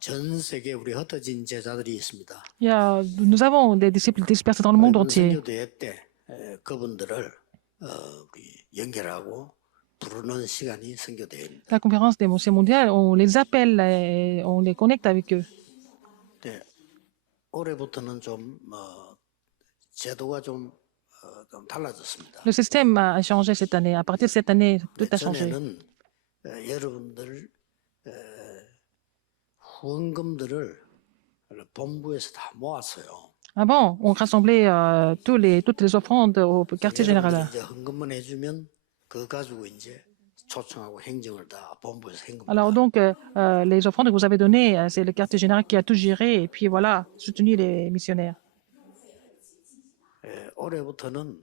전 세계에 우리 흩어진 제자들이 있습니다. Nous avons des disciples dispersés dans le monde entier. 선교대회 때 그분들을 우리 연결하고 부르는 시간이 선교대회입니다. La conférence des missions mondiales, on les appelle, et on les connecte avec eux. 네, 올해부터는 좀 제도가 좀 달라졌습니다. Le système a changé cette année. À partir de cette année, tout a changé. 전에는 여러분들 후원금들을 본부에서 다 모았어요. Avant, on rassemblait toutes les offrandes au quartier général. 이제 헌금만 해주면 그거 가지고 이제 초청하고 행정을 다 본부에서 행금. Alors donc, les offrandes que vous avez données, c'est le quartier général qui a tout géré et puis voilà, soutenu les missionnaires. 올해부터는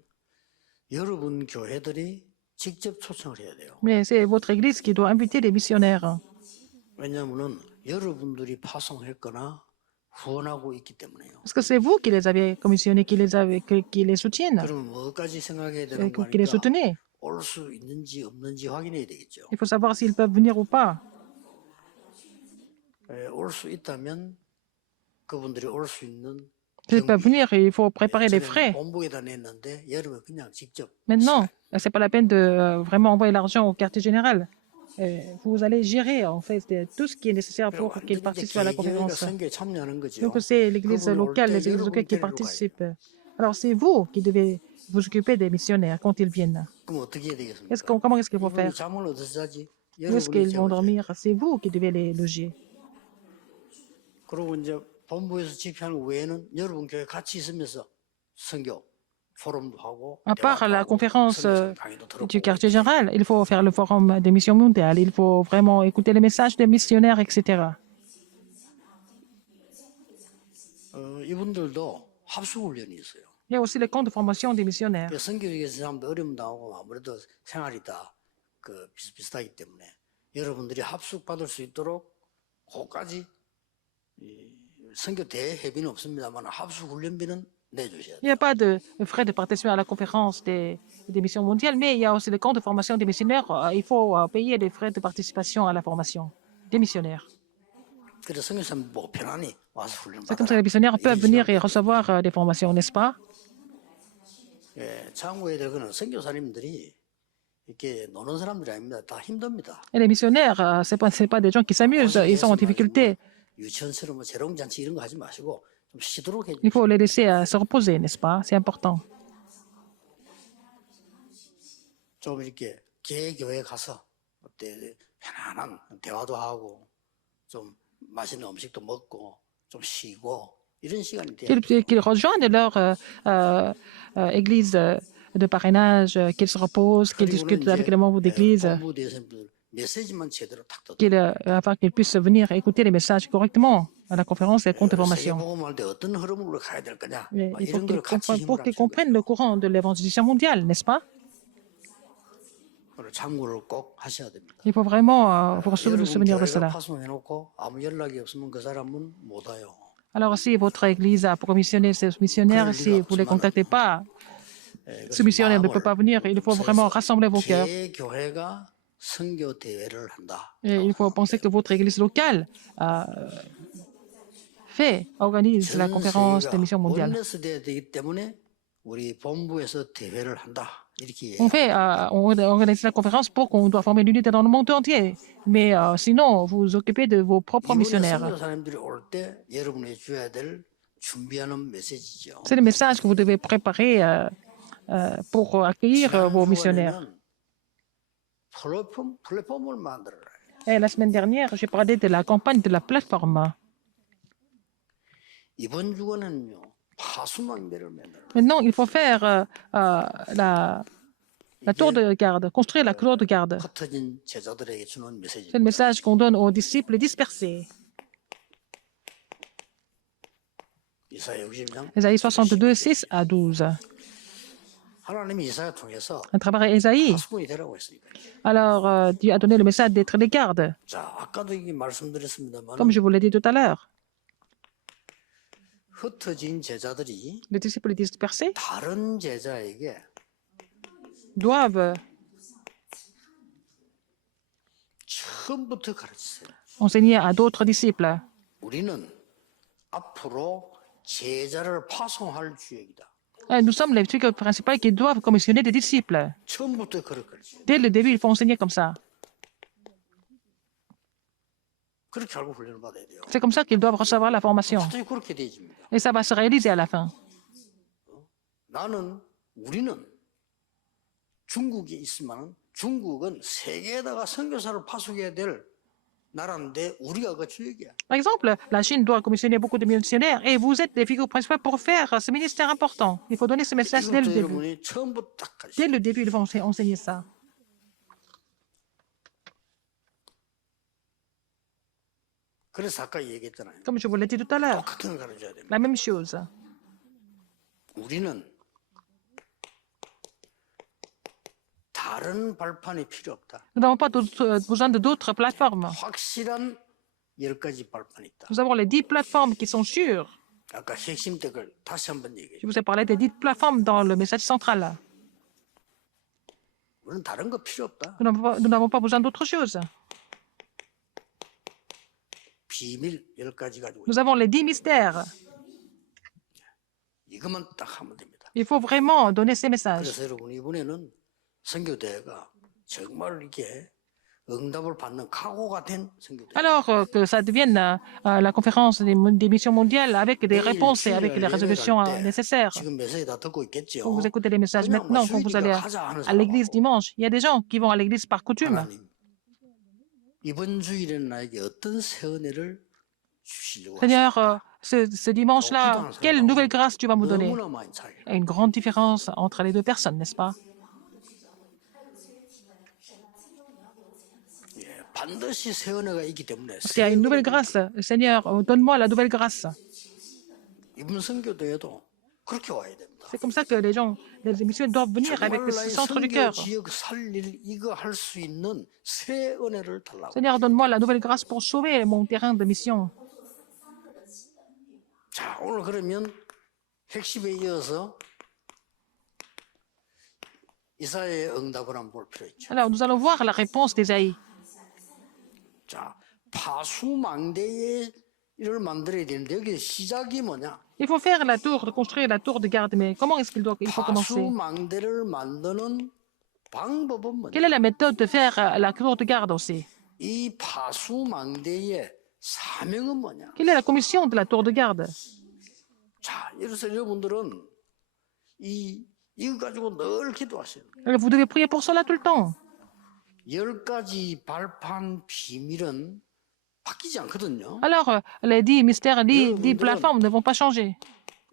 여러분 교회들이 직접 초청을 해야 돼요. Mais c'est votre église qui doit inviter les missionnaires. 왜냐하면은 여러분들이 파송했거나 후원하고 있기 때문에요. Parce que c'est vous qui les avez commissionnés, qui les soutiennent, 그러면 뭐까지 생각해야 되는 거 qui les 아닙니까? soutenez. 올 수 있는지 없는지 확인해야 되겠죠. Il faut savoir s'ils peuvent venir ou pas. 올 수 있다면 그분들이 올 수 있는 S'ils peuvent venir, il faut préparer les 전에는 frais. 본부에다 냈는데 여러분 그냥 직접 Maintenant, c'est pas la peine de vraiment envoyer l'argent au quartier général. Vous allez gérer en fait tout ce qui est nécessaire pour qu'ils participent à la 개교회가 conférence. 선교에 참여하는 거죠. Donc c'est l'église locale, les églises locales qui participent. Alors c'est vous qui devez vous occuper des missionnaires quand ils viennent. 그럼 어떻게 해야 되겠습니까? Comment est-ce qu'il faut faire? 잠을 어디서 자지? Où est-ce qu'ils vont dormir? C'est vous qui devez les loger. 그리고 이제 본부에서 집회하는 외에는 여러분 교회 같이 있으면서 선교 포럼도 하고 À part la conférence 선교사님 강의도 du 들어보고 quartier général, il faut faire le forum des missions mondiales, il faut vraiment écouter les messages des missionnaires, etc. 이분들도 합숙 훈련이 있어요. Il y a aussi les camps de formation des missionnaires. 선교직에서 사람도 어려움 당하고 아무래도 생활이 다 비슷비슷하기 때문에 여러분들이 합숙 받을 수 있도록 그까지 선교 대회비는 없습니다만 합숙 훈련비는 내주셔야 Il 돼요. n'y a pas de frais de participation à la conférence des missions mondiales, mais il y a aussi les camps de formation des missionnaires. Il faut payer les frais de participation à la formation des missionnaires. 그래서 선교사님 뭐 편안히 와서 훈련 C'est comme ça que 받아라. les missionnaires peuvent venir et recevoir des formations, n'est-ce pas? 참고해야 될 거는 선교사님들이 이렇게 노는 사람들이 아닙니다. 다 힘듭니다. Et les missionnaires, c'est pas des gens qui s'amusent, ils sont en difficulté. 유치원처럼 뭐 재롱잔치 이런 거 하지 마시고 좀 쉬도록 Il 해주세요. faut les laisser se reposer, n'est-ce pas? C'est important. 좀 이렇게 개교회 가서 어때 편안한 대화도 하고 좀 맛있는 음식도 먹고 좀 쉬고 이런 시간이 돼요. Qu'ils rejoignent leur église de parrainage, qu'ils se reposent, qu'ils discutent avec les membres d'église, 본부 대선들 메시지만 제대로 탁 뜯어. afin qu'ils puissent venir écouter les messages correctement à la conférence et les comptes de formation. 세계복음할 때 어떤 흐름으로 가야 될 거냐? Mais 막 il faut 이런 걸 같이 힘을 pour qu'ils 합치는 comprennent le courant de l'évangélisation mondiale, n'est-ce pas? 거예요. 참고를 꼭 하셔야 됩니다. Il faut vraiment vous 여러분 souvenir de 교회가 cela. 파송해놓고 아무 연락이 없으면 그 사람은 못 와요. Alors, si votre église a pour missionner ces missionnaires, si vous ne les contactez pas, ce missionnaire ne peut pas venir. Il faut vraiment rassembler vos cœurs. 교회가 선교 대회를 한다. Et il faut penser que votre église locale organise la conférence des missions mondiales. 원내스 되기 때문에 우리 본부에서 대회를 한다. 이렇게 On organise la conférence pour qu'on doit former l'unité dans le monde entier. Mais sinon, vous vous occupez de vos propres 이번에 missionnaires. 선교사님들이 올 때 여러분이 줘야 될 준비하는 메시지죠. C'est le message que vous devez préparer pour accueillir vos missionnaires. 플랫폼을 만들어라. Et la semaine dernière, j'ai parlé de la campagne de la plateforme. 이번 주간은요 파수망대를 만들어라. Maintenant, il faut faire la tour de garde, construire la tour de garde. 흩어진 제자들에게 주는 C'est 메시지입니다. le message qu'on donne aux disciples dispersés. 이사야 60장. Ésaïe 62, 6 à 12. 하나님이 이사야 통해서 À travers Ésaïe, 파수꾼이 되라고 했으니까. alors Dieu a donné le message d'être les gardes, 자, 아까도 이게 말씀드렸습니다만 comme je vous l'ai dit tout à l'heure. 흩어진 제자들이 Les disciples dispersés 다른 제자에게 doivent 처음부터 가르치세요. enseigner à d'autres disciples. 우리는 앞으로 제자를 파송할 주역이다. Nous sommes les figures principales qui doivent commissionner des disciples. 처음부터 그럴 거지. Dès le début, il faut enseigner comme ça. 그렇게 알고 훈련을 받아야 돼요. C'est comme ça qu'ils doivent recevoir la formation. 갑자기 그렇게 되집니다. Et ça va se réaliser à la fin. 우리는 중국에 있으면 중국은 세계에다가 선교사를 파송해야 될 나라인데 우리가 그 주역이야. Par exemple, la Chine doit commissionner beaucoup de missionnaires et vous êtes les figures principales pour faire ce ministère important. Il faut donner ce message dès le 이것도 début. 여러분이 처음부터 딱 가르쳐. Dès le début, ils vont enseigner ça. 그래서 아까 얘기했잖아요. Comme je vous l'ai dit tout à l'heure, 똑같은 걸 가르쳐야 됩니다. la même chose. 우리는 다른 발판이 필요 없다. Nous n'avons pas besoin de d'autres plateformes. 확실한 10가지 발판이 있다. Nous avons les 10 plateformes qui sont sûres. 아까 핵심 댓글 다시 한번 얘기해. Je vous ai parlé des 10 plateformes dans le message central. 우리는 다른 거 필요 없다. Nous n'avons pas besoin d'autre chose. 비밀 10가지 가지고 Nous avons les 10 mystères. 이것만 딱 하면 됩니다. Il faut vraiment donner ces messages. 그래서 여러분 이번에는 선교대회가 정말 이렇게 응답을 받는 각오가 된 선교대회. Alors que ça devienne la conférence des missions mondiales avec des réponses et avec les résolutions nécessaires. 지금 메시지 다 듣고 있겠죠. Quand vous écoutez les messages maintenant, quand vous allez à l'église dimanche, il y a des gens qui vont à l'église par coutume. 하나님, 이번 주일에는 나에게 어떤 새 은혜를 주시려고 Seigneur, ce dimanche-là, quelle nouvelle grâce tu vas me donner? 너무나 많이 차이. Il y a une grande différence entre les deux personnes, n'est-ce pas? 예, 반드시 새 은혜가 있기 때문에 Parce qu'il y a une nouvelle grâce. Seigneur, donne-moi la nouvelle grâce. 이번 선교대회도 그렇게 와야 됩니다. C'est comme ça que les gens, les émissions doivent venir avec 정말 ce 나의 centre du 선교 cœur. 지역 살릴 이거 할 수 있는 새 은혜를 달라고. Seigneur, donne-moi la nouvelle grâce pour sauver mon terrain de mission. 자, 오늘 그러면 핵심에 이어서 이사야의 응답을 한번 볼 필요 있죠. Alors, nous allons voir la réponse d'Ésaïe. 자, 파수망대의 일을 만들어야 되는데 여기 시작이 뭐냐? Il faut faire la tour, de construire la tour de garde. Mais comment est-ce il faut commencer? 파수망대를 만드는 방법은 뭐냐? Quelle est la méthode de faire la tour de garde aussi? 이 파수망대의 사명은 뭐냐? Quelle est la commission de la tour de garde? 자, 그래서 여러분들은 이거 가지고 늘 기도하세요. Alors, vous devez prier pour cela tout le temps. 10가지 발판 비밀은 바뀌지 않거든요. Alors, les 10 mystères, les 10 plateformes ne vont pas changer.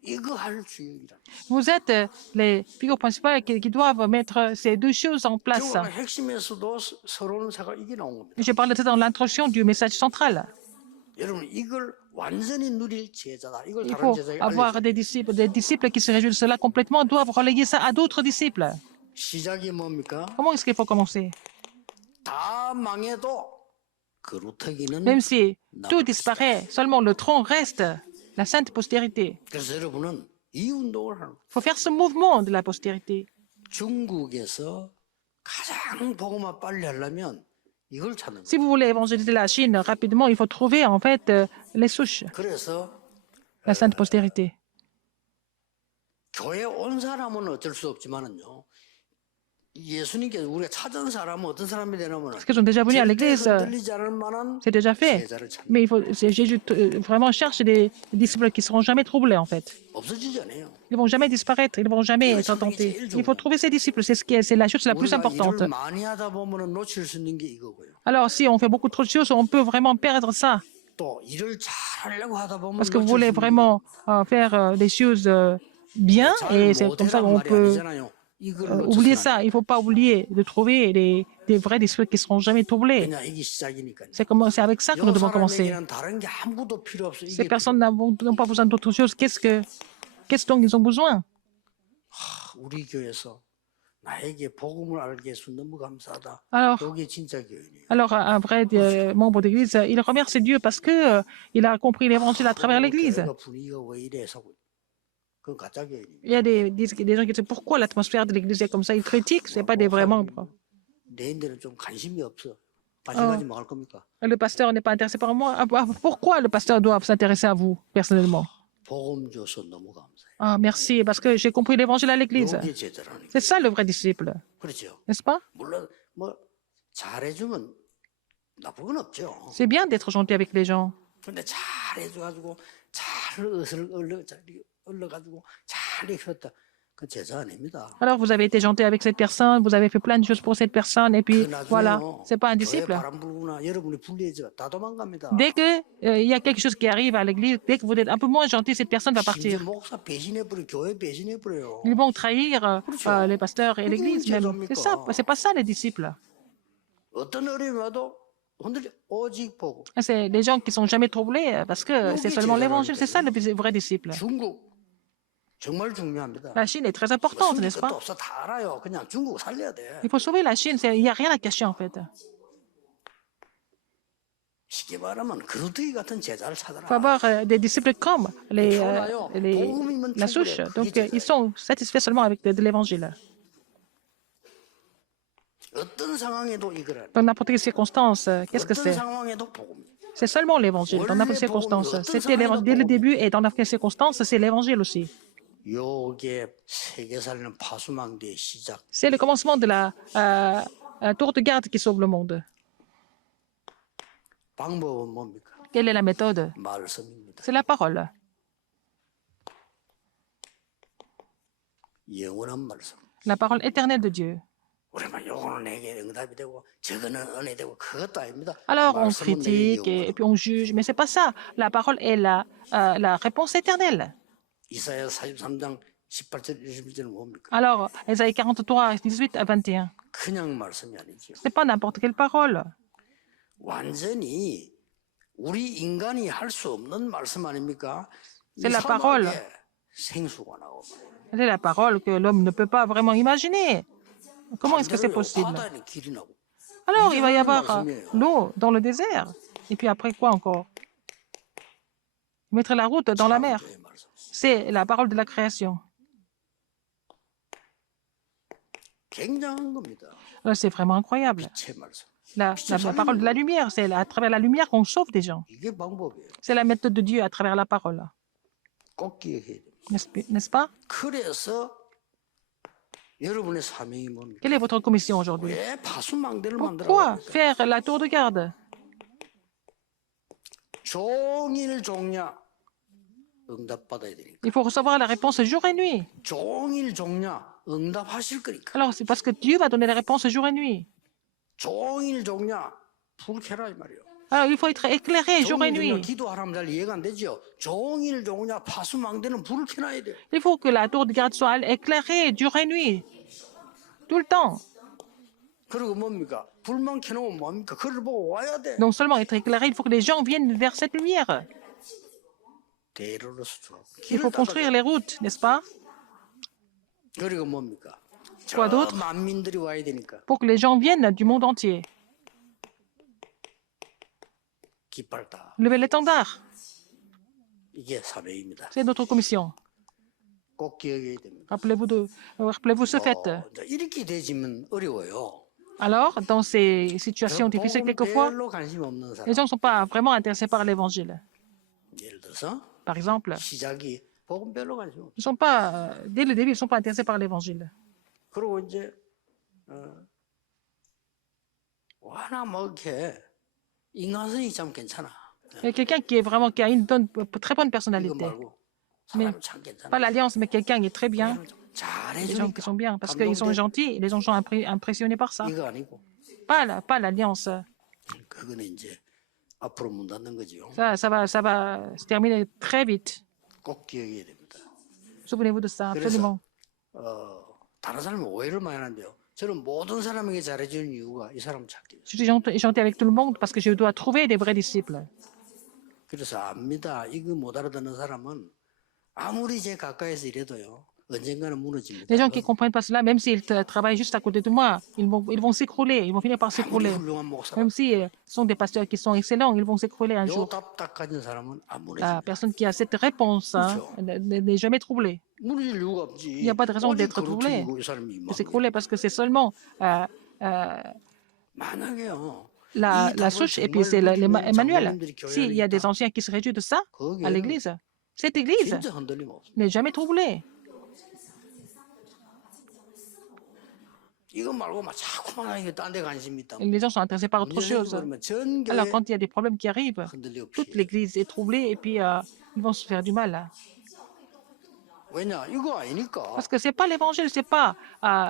이거 할 주역이라. Vous êtes les figures principales qui doivent mettre ces deux choses en place. 결국 핵심에서도 서로는 생각 이게 나온 겁니다. Je parle de ça dans l'introduction du message central. 여러분 이걸 완전히 누릴 제자다. 이걸 Il 다른 faut 제자에게 avoir 알려줘. des disciples qui se réjouissent de cela complètement, doivent relayer ça à d'autres disciples. 시작이 뭡니까? Comment est-ce qu'il faut commencer? 다 망해도 그루터기는 Même si tout disparaît, seulement le tronc reste, la sainte postérité. 그래서 여러분은 이 운동을 하는 거예요. Il faut faire ce mouvement de la postérité. 중국에서 가장 복음화 빨리 하려면 이걸 찾는 거예요. Si vous voulez évangéliser la Chine rapidement, il faut trouver en fait les souches, 그래서 la sainte postérité. 교회 온 사람은 어쩔 수 없지만은요. 예수님께서 우리가 찾은 사람은 어떤 사람이 되냐면 Parce qu'ils sont déjà venus à l'église, 흔들리지 않을 만한 c'est déjà fait. 제자를 찾는 Mais il faut, Jésus vraiment cherche des disciples qui ne seront jamais troublés en fait. 없어지지 않아요. Ils ne vont jamais disparaître, ils ne vont jamais être tentés. Il faut trouver ces disciples, c'est la chose la plus 우리가 importante. 일을 많이 하다 보면 놓칠 수 있는 게 이거고요. Alors si on fait beaucoup trop de choses, on peut vraiment perdre ça. 또 일을 잘 하려고 하다 보면 Parce que vous 놓칠 voulez 수 있는 vraiment faire des choses bien 게 et c'est comme ça 못해란 qu'on 말이 peut 아니잖아요. 이걸 oublier 놓쳐서는 안 ça. 돼요. Il ne faut pas oublier de trouver des vrais disciples qui ne seront jamais troublés. 그냥 이게 시작이니까요. C'est avec ça que nous devons commencer. 사람에게는 다른 게 아무도 필요 없어. Ces 이게 personnes n'ont pas besoin d'autre chose. Qu'est-ce dont ils ont besoin? 우리 교회에서 나에게 복음을 알게 해서 너무 감사하다. Alors, 이게 진짜 교회예요. un vrai membre d'église, il remercie Dieu parce que il a compris l'évangile à travers l'église. 교회가 분위기가 왜 이래 해서 그건 가짜 교회예요. Il y a des gens qui disent pourquoi l'atmosphère de l'église est comme ça. Ils critiquent, ce n'est pas des vrais membres. 내인들은 좀 관심이 없어. 관심가지 뭐 할 겁니까? Le pasteur n'est pas intéressé par moi. Pourquoi le pasteur doit s'intéresser à vous, personnellement? 복음 줘서 너무 감사해요. Ah, merci, parce que j'ai compris l'évangile à l'église. 이게 제자라니까. C'est ça le vrai disciple, 그렇죠. n'est-ce pas? 물론 뭐 잘해주면 나쁜 건 없죠. C'est bien d'être gentil avec les gens. 근데 잘해줘가지고 잘 얻어가지고 잘 익혔다. 그 제자 아닙니다. Alors, vous avez été gentil avec cette personne, vous avez fait plein de choses pour cette personne, et puis voilà, c'est pas un 교회 disciple. 바람 불구나 여러분이 불리해져 다 도망갑니다. Dès que il y a quelque chose qui arrive à l'église, dès que vous êtes un peu moins gentil, cette personne va 심지어 partir. 목사 배신해버려 교회 배신해버려요. Ils vont trahir les pasteurs et l'église même. 죄송합니까? C'est pas ça les disciples. 어떤 어려움이 와도 흔들려 오직 보고. C'est des gens qui sont jamais troublés parce que c'est seulement l'évangile. C'est ça le vrai disciple. 중국 정말 중요합니다. La Chine est très importante, 숨길 n'est-ce 것도 pas? 없어 다 알아요. 그냥 중국 살려야 돼. Il faut sauver la Chine. Il n'y a rien à cacher en fait. 쉽게 말하면 그루트기 같은 제자를 Il faut 찾아라. avoir des disciples comme la souche. Donc ils sont satisfaits seulement avec de l'évangile. 어떤 상황에도 이거라. Dans n'importe quelle circonstance, qu'est-ce que 어떤 c'est? 상황에도 복음. C'est seulement l'évangile. Dans n'importe quelle circonstance. C'était l'évangile dès le début et dans n'importe quelle circonstance, c'est l'évangile aussi. 요게 세계 살리는 파수망대의 시작. C'est le commencement de la tour de garde qui sauve le monde. 방법은 뭡니까? Quelle est la méthode? 말씀입니다. C'est la parole. 영원한 말씀. La parole éternelle de Dieu. 우리만 요거는 내게 응답이 되고 저거는 은혜 되고 그것도 아닙니다. Alors on 말씀은 내게 critique et puis on juge, mais c'est pas ça. La parole est la réponse éternelle. 이사야 43장 18절 21절은 뭡니까? Alors, Ésaïe 43, 18 à 21. 그냥 말씀이 아니죠. C'est pas n'importe quelle parole. 완전히 우리 인간이 할 수 없는 말씀 아닙니까? 이 C'est la parole. 사막에 생수가 나오고 C'est la parole que l'homme ne peut pas vraiment imaginer. Comment est-ce que c'est possible? 바다에는 길이 나고 Alors, il va y avoir l'eau dans le désert. Et puis après quoi encore? Mettre la route dans la mer. 창조의 말씀. C'est la parole de la création. 굉장한 겁니다. C'est vraiment incroyable. 제 말씀. La parole de la lumière, c'est à travers la lumière qu'on sauve des gens. 이게 방법이에요. C'est la méthode de Dieu à travers la parole. 꼭 기억해야 됩니다. N'est-ce pas? 그래서 여러분의 사명이 뭡니까? Quelle est votre commission aujourd'hui? 왜 파수망대를 만들어? Pourquoi faire la tour de garde? 종일 종냐 응답받아야 되니까. Il faut recevoir la réponse jour et nuit. 종일 종냐 응답하실 거니까. Alors, c'est parce que Dieu va donner la réponse jour et nuit. 종일 종냐 불 켜라 이 말이에요. Alors, il faut être éclairé jour et 종일 종냐 nuit. 기도하라면 잘 이해가 안 되죠. 종일 종냐 파수망대는 불을 켜놔야 돼요. Il faut que la tour de garde soit éclairée jour et nuit. Tout le temps. 그리고 뭡니까? 불만 켜놓으면 뭡니까? 그를 보고 와야 돼. Donc, seulement être éclairé, il faut que les gens viennent vers cette lumière. 대로로서 줘. Il faut construire les routes, n'est-ce pas? 그리고 뭡니까? Quoi 저 d'autre? 만민들이 와야 되니까 Pour que les gens viennent du monde entier. 깃발 다. Levez l'étendard. 이게 사명입니다. C'est notre commission. 꼭 기억해야 됩니다. Rappelez-vous ce fait. 이제 이렇게 되지면 어려워요. Alors, dans ces situations difficiles, quelquefois, 별로 관심 없는 사람. les gens ne sont pas vraiment intéressés par l'évangile. 예를 들어서 Par exemple, 시작이 복음 별로 관심 없어. ils sont pas, dès le début, ils ne sont pas intéressés par l'évangile. 그리고 이제 워낙 뭐 이렇게 인간성이 참 괜찮아. Il y a quelqu'un qui est vraiment, qui a une très bonne 이거 personnalité. 말고 사람 참 괜찮아. Pas l'alliance, mais quelqu'un qui est très bien. Les gens qui 잘해주니까 sont bien, parce qu'ils sont gentils, et les gens sont impressionnés par ça. 이거 아니고 Pas l'alliance. 그거는 이제 앞으로 문 닫는 거죠. Ça va se terminer très vite. 꼭 기억해야 됩니다. Souvenez-vous de ça, absolument. 다른 사람이 오해를 많이 하는데요. 저는 모든 사람에게 잘해주는 이유가 이 사람 찾기. Je suis gentil avec tout le monde parce que je dois trouver des vrais disciples. 그래서 압니다. 이거 못 알아듣는 사람은 아무리 제 가까이서 이래도요. 언젠가는 무너집니다. Les gens qui ne comprennent pas cela, même s'ils travaillent juste à côté de moi, ils vont s'écrouler, ils vont finir par 아무리 s'écrouler. 훌륭한 목사. Même si ce sont des pasteurs qui sont excellents, ils vont s'écrouler un 요 jour. 답답 가진 사람은 안 La 무너집니다. personne qui a cette réponse n'est jamais troublée. 무너질 이유가 없지. Il n'y a pas de raison 오직 d'être troublé, 그렇게 이 사람이 de 임하는 거예요. s'écrouler parce que c'est seulement 만약에요. la souche et puis c'est Emmanuel. S'il y a des anciens qui se réjouissent de ça à l'Église, cette Église 진짜 흔들림 없어. n'est jamais troublée. 이거 말고 막 자꾸만 이게 딴 데 관심이 있다. Les gens sont intéressés par autre 문제 생기고 chose. 그러면 전 Alors, 교회 quand il y a des problèmes qui arrivent, 흔들리고 toute 피해. l'Église est troublée et puis ils vont se faire du mal. 왜냐? 이거 아니니까. Parce que c'est pas l'Évangile, c'est pas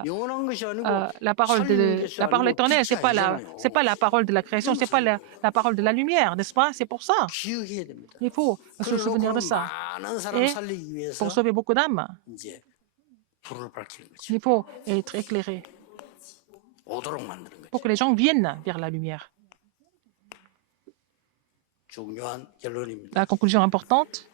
영원한 것이 아니고 la parole 살리는 것이 la parole 아니고 éternelle, 빛이 아니잖아요. c'est pas la parole de la création, c'est pas la parole de la lumière, n'est-ce pas? C'est pour ça. 기억해야 됩니다. Il faut se souvenir de 그래놓고 ça. 많은 사람 Et 살리기 위해서 pour sauver beaucoup d'âmes, 이제 불을 밝히는 거죠. il faut être éclairé 오도록 만드는 pour 거죠. que les gens viennent vers la lumière. 중요한 결론입니다. La conclusion importante,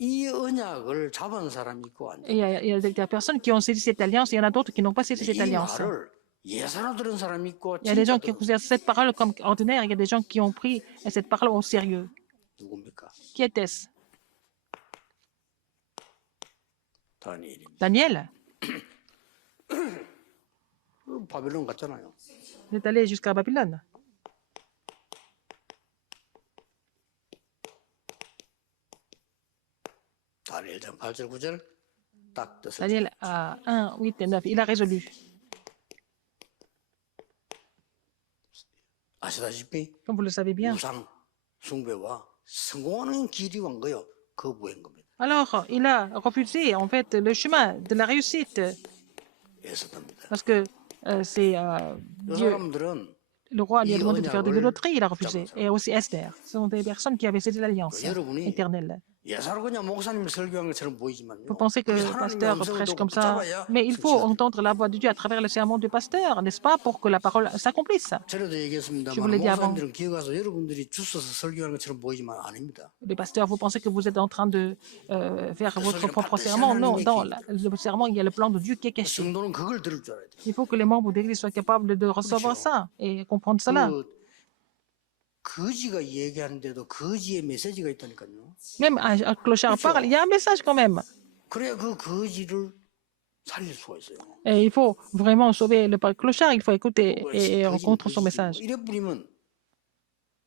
이 언약을 잡은 사람이 있고 안 il y a des personnes qui ont saisi cette alliance et il y en a d'autres qui n'ont pas saisi cette 이 alliance. 말을 예사로 들은 사람이 있고 Il y a des gens 진짜 qui 들은 considèrent cette parole comme ordinaire, il y a des gens qui ont pris cette parole au sérieux. 누굽니까? Qui était-ce? 다니엘입니다. Daniel. 바벨론 갔잖아요. Il est allé jusqu'à Babylone. 다니엘장 8절 9절 딱 뜻을 Daniel 1, 8 et 9. Il a résolu. 아시다시피 Comme vous le savez bien. 우상 숭배와 성공하는 길이 온 거요. 거부한 겁니다. Alors, il a refusé en fait le chemin de la réussite 에스더입니다. parce que c'est 이 Dieu, 사람들은 le roi lui a demandé de faire de l'idolâtrie, il a refusé. Et aussi Esther. Ce sont des personnes qui avaient saisi l'alliance éternelle. 예사로 그냥 목사님 설교한 것처럼 보이지만요. Vous pensez que le pasteur prêche comme ça, mais il faut entendre la voix de Dieu à travers le sermon du pasteur, n'est-ce pas, pour que la parole s'accomplisse. 전에도 얘기했습니다만 Je vous l'ai dit avant. 목사님들은 기어 가서 여러분들이 주워서 설교하는 것처럼 보이지만 아닙니다. Le pasteur, vous pensez que vous êtes en train de faire votre propre serment. Non, dans le serment, il y a le plan de Dieu qui est caché. 성도는 그걸 들을 줄 알아야 돼요. Il faut que les membres de l'Église soient capables de recevoir ça et comprendre cela. 거지가 얘기하는데도 거지의 메시지가 있다니까요. Même un clochard parle, il y a un message quand même. 그래야 그 거지를 살릴 수가 있어요. Et il faut vraiment sauver le clochard, il faut écouter et rencontrer son message. 이래 뿌리면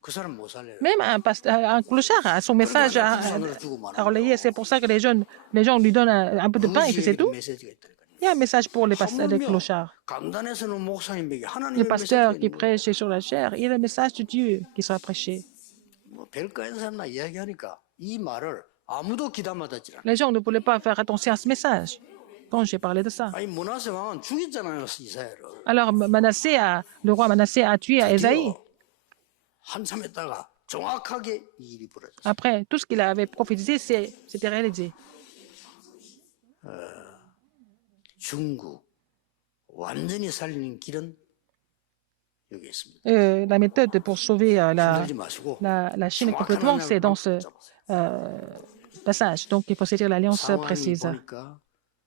그 사람 못 살려요. Même un clochard a son message à relayer. C'est pour ça que les gens lui donnent un peu de pain et puis c'est tout. 메시지가 있다니까요. Il y a un message pour les clochards. 강단에서는 목사님에게 Le 하나님의 pasteur 메시지가 qui 있는 거예요. prêche sur la chair, il y a le message de Dieu qui sera prêché. 뭐 별가에서 나 이야기하니까 이 말을 아무도 기다마다지 않아. Les gens ne voulaient pas faire attention à ce message quand j'ai parlé de ça. 아니 문하세 왕은 죽였잖아요 이사야를. Alors le roi Manassé a tué Ésaïe. 한참 했다가 정확하게 이 일이 벌어졌어요. Après, tout ce qu'il avait prophétisé, c'était réalisé. 중국 완전히 살리는 길은 여기 있습니다. La méthode pour sauver 흔들지 마시고 la Chine 정확한 complètement, c'est dans 언약을 ce 잡으세요. passage. Donc, il faut saisir l'alliance 상황이 précise. 보니까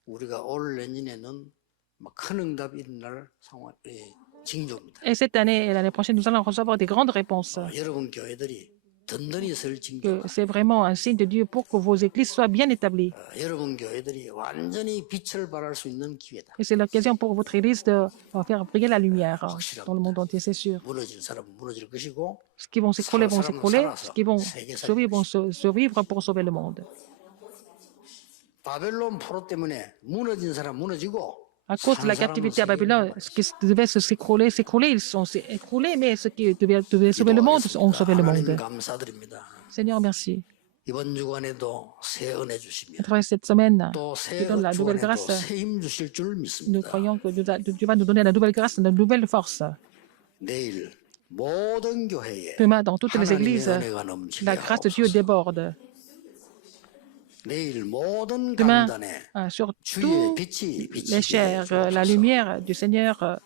우리가 올 내년에는 막 큰 응답이 있는 날 상황 징조입니다. Et cette année et l'année prochaine, nous allons recevoir des grandes réponses. 여러분 교회들이 든든히 설 Que 징조. c'est vraiment un signe de Dieu pour que vos églises soient bien établies. 여러분 교회들이 완전히 빛을 발할 수 있는 기회다. Et c'est l'occasion pour votre église de faire briller la lumière dans le monde entier, c'est sûr. 무너질 사람은 무너질 것이고 Ceux qui vont s'écrouler vont s'écrouler. Ceux qui vont survivre vont survivre pour sauver le monde. 바벨론 포로 때문에 무너진 사람 무너지고 À cause de la captivité à Babylone, ce qui devait s'écrouler, ils sont écroulés, mais ceux qui devaient sauver le monde ont sauvé le 하나님 monde. 감사드립니다. Seigneur, merci. 이번 주간에도 새 은혜 주시며 À travers cette semaine, 또 qui 새 donne la nouvelle 주간에도 grâce, 새 힘 주실 줄 nous 믿습니다. croyons que Dieu va nous donner la nouvelle grâce, la nouvelle force. 내일 모든 교회에 Demain, dans toutes les 하나님의 églises, 은혜가 넘치게 la grâce de Dieu 하옵소서. déborde. 내일 모든 Demain, 강단에 sur 주의 toutes 빛이 les 비치게 chairs, la 하옵소서. lumière du Seigneur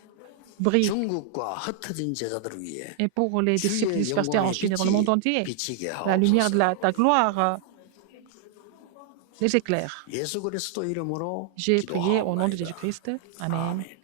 brille. 중국과 흩어진 제자들을 위해 Et pour les disciples 주의 dispersés en 영광의 Chine et dans le monde entier, 빛이 비치게 la lumière de 하옵소서. ta gloire les éclaire. 예수 그리스도 이름으로 J'ai prié au nom de 기도하옵나이다. Jésus-Christ. Amen. 아멘.